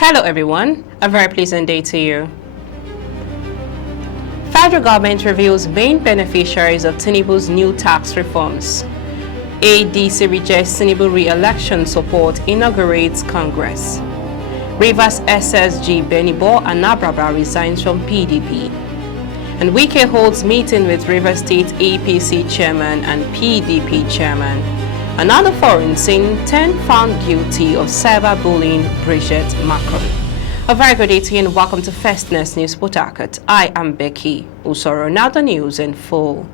Hello everyone, a very pleasant day to you. Federal government reveals main beneficiaries of Tinubu's new tax reforms. ADC rejects Tinubu re-election support, inaugurates Congress. Rivers SSG Benibo Anabraba resigns from PDP. And Wike holds meeting with Rivers State APC Chairman and PDP Chairman. Another foreign saying 10 found guilty of cyberbullying Bridget Macron. A very good day to you and welcome to Fastness News Port Harcourt. I am Becky Usoro. Now the news in full.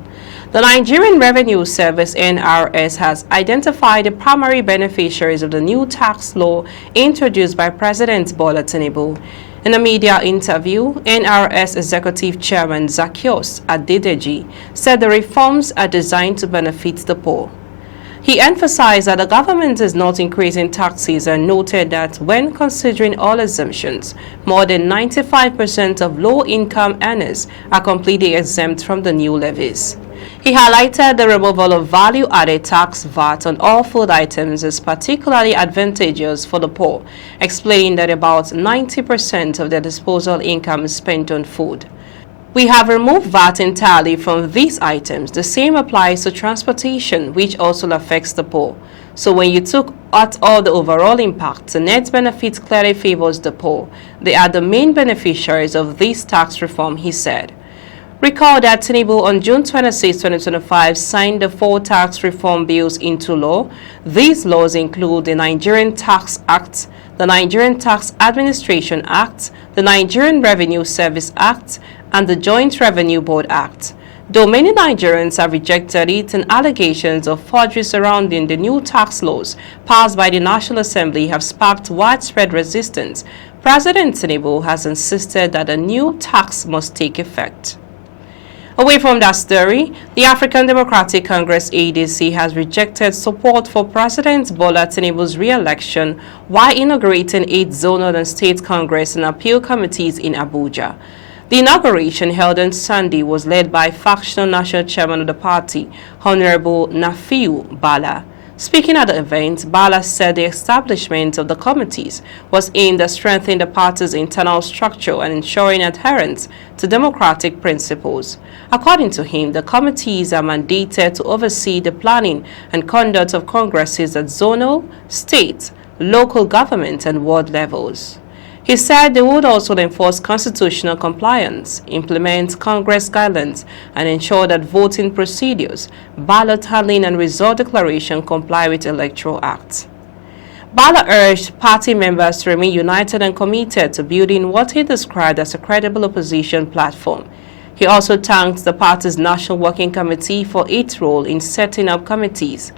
The Nigerian Revenue Service NRS has identified the primary beneficiaries of the new tax law introduced by President Bola Tinubu. In a media interview, NRS Executive Chairman Zaccheaus Adedeji said the reforms are designed to benefit the poor. He emphasized that the government is not increasing taxes and noted that when considering all exemptions, more than 95% of low-income earners are completely exempt from the new levies. He highlighted the removal of value-added tax VAT on all food items is particularly advantageous for the poor, explaining that about 90% of their disposable income is spent on food. We have removed VAT entirely from these items. The same applies to transportation, which also affects the poor. So when you took out all the overall impact, the net benefit clearly favors the poor. They are the main beneficiaries of this tax reform, he said. Recall that Tinubu on June 26, 2025 signed the 4 tax reform bills into law. These laws include the Nigerian Tax Act, the Nigerian Tax Administration Act, the Nigerian Revenue Service Act, and the Joint Revenue Board Act. Though many Nigerians have rejected it and allegations of forgery surrounding the new tax laws passed by the National Assembly have sparked widespread resistance, President Tinubu has insisted that a new tax must take effect. Away from that story, the African Democratic Congress ADC has rejected support for President Bola Tinubu's re-election while inaugurating 8 zonal and state congress and appeal committees in Abuja. The inauguration held on Sunday was led by factional national chairman of the party, Honorable Nafiu Bala. Speaking at the event, Bala said the establishment of the committees was aimed at strengthening the party's internal structure and ensuring adherence to democratic principles. According to him, the committees are mandated to oversee the planning and conduct of congresses at zonal, state, local government, and ward levels. He said they would also enforce constitutional compliance, implement Congress guidelines, and ensure that voting procedures, ballot handling, and result declaration comply with Electoral Act. Bala urged party members to remain united and committed to building what he described as a credible opposition platform. He also thanked the party's National Working Committee for its role in setting up committees.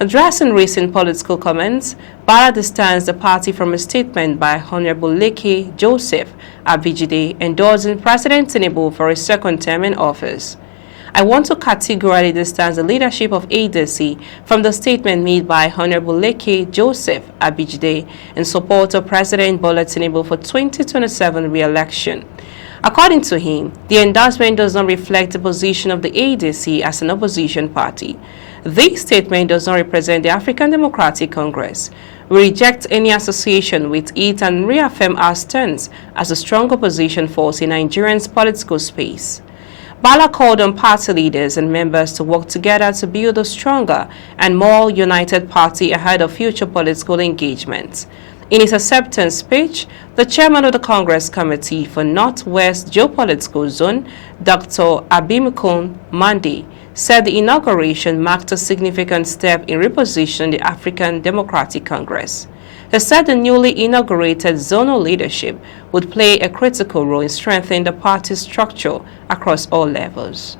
Addressing recent political comments, Bala distanced the party from a statement by Honorable Leke Joseph Abijide endorsing President Tinubu for a second term in office. I want to categorically distance the leadership of ADC from the statement made by Honorable Leke Joseph Abijide in support of President Bola Tinubu for 2027 re-election. According to him, the endorsement does not reflect the position of the ADC as an opposition party. This statement does not represent the African Democratic Congress. We reject any association with it and reaffirm our stance as a strong opposition force in Nigerian's political space. Bala called on party leaders and members to work together to build a stronger and more united party ahead of future political engagements. In his acceptance speech, the chairman of the Congress Committee for Northwest Geopolitical Zone, Dr. Abimukun Mandi, said the inauguration marked a significant step in repositioning the African Democratic Congress. He said the newly inaugurated zonal leadership would play a critical role in strengthening the party's structure across all levels.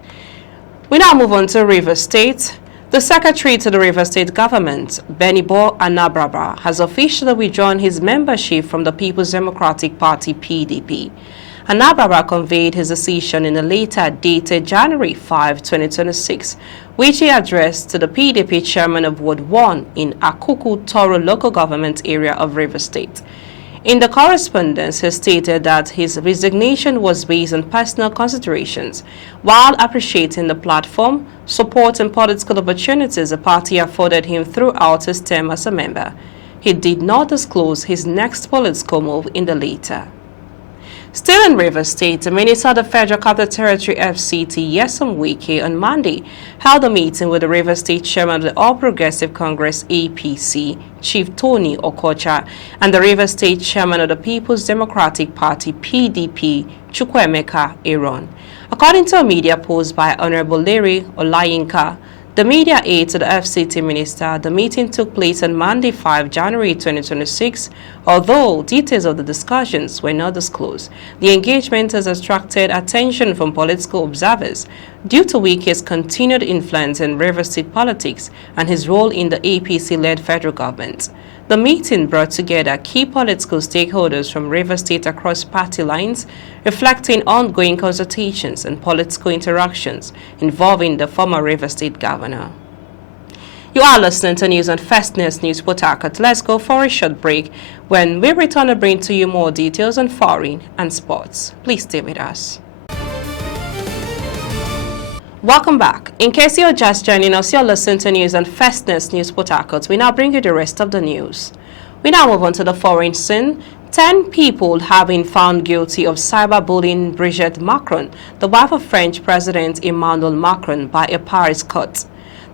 We now move on to Rivers State. The secretary to the Rivers State government, Benibo Anabraba, has officially withdrawn his membership from the People's Democratic Party (PDP). Anabraba conveyed his decision in a letter dated January 5, 2026, which he addressed to the PDP chairman of Ward 1 in Akuku Toro local government area of Rivers State. In the correspondence, he stated that his resignation was based on personal considerations, while appreciating the platform, support, and political opportunities the party afforded him throughout his term as a member. he did not disclose his next political move in the letter. Still in Rivers State, the Minister of the Federal Capital Territory FCT, Wike, on Monday held a meeting with the Rivers State Chairman of the All Progressive Congress APC, Chief Tony Okocha, and the Rivers State Chairman of the People's Democratic Party PDP, Chukwuemeka Aaron. According to a media post by Honorable Larry Olayinka, the media aide to the FCT minister, the meeting took place on Monday, 5 January 2026. Although details of the discussions were not disclosed, the engagement has attracted attention from political observers due to Wike's continued influence in Rivers State politics and his role in the APC-led federal government. The meeting brought together key political stakeholders from Rivers State across party lines, reflecting ongoing consultations and political interactions involving the former Rivers State governor. You are listening to News on Fastness News Port Harcourt. Let's go for a short break. When we return to bring to you more details on foreign and sports. Please stay with us. Welcome back. In case you're just joining us, you're listening to News on Fastness News Port Harcourt. We now bring you the rest of the news. We now move on to the foreign scene. 10 people have been found guilty of cyberbullying Brigitte Macron, the wife of French President Emmanuel Macron, by a Paris court.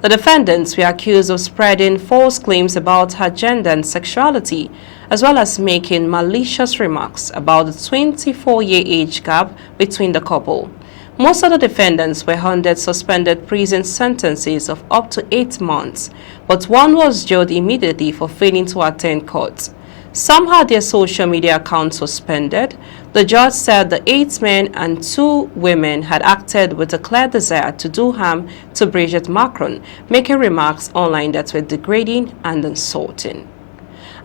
The defendants were accused of spreading false claims about her gender and sexuality, as well as making malicious remarks about the 24-year age gap between the couple. Most of the defendants were handed suspended prison sentences of up to 8 months, but one was jailed immediately for failing to attend court. Some had their social media accounts suspended. The judge said the 8 men and 2 women had acted with a clear desire to do harm to Brigitte Macron, making remarks online that were degrading and insulting.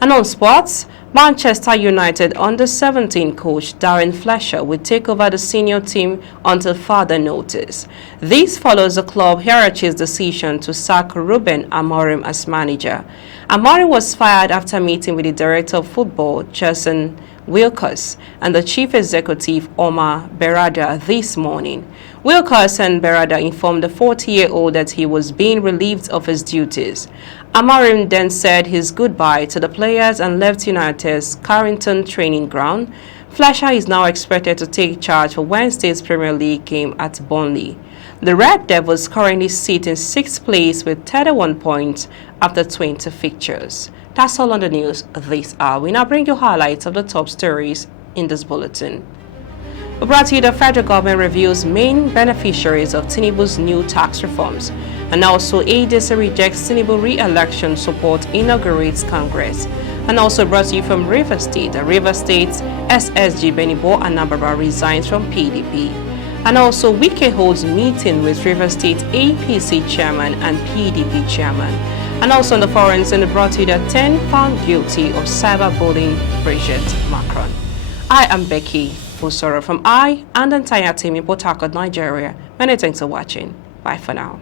And on sports, Manchester United under-17 coach Darren Fletcher will take over the senior team until further notice. This follows the club hierarchy's decision to sack Ruben Amorim as manager. Amorim was fired after meeting with the director of football, Jason Wilkes, and the chief executive, Omar Berrada, this morning. Wilkes and Berrada informed the 40-year-old that he was being relieved of his duties. Amorim then said his goodbye to the players and left United's Carrington training ground. Fletcher is now expected to take charge for Wednesday's Premier League game at Burnley. The Red Devils currently sit in 6th place with 31 points after 20 fixtures. That's all on the news this hour. We now bring you highlights of the top stories in this bulletin. We brought to you the federal government reviews main beneficiaries of Tinubu's new tax reforms, and also APC rejects Tinubu re-election support inaugurates Congress, and also brought to you from Rivers State. The Rivers State's SSG Benibo Anambra resigns from PDP, and also Wike holds meeting with Rivers State APC chairman and PDP chairman. And also in the foreign scene, brought to you the 10 found guilty of cyberbullying Brigitte Macron. I am Becky Busoro from I and the entire team in Port Harcourt, Nigeria. Many thanks for watching. Bye for now.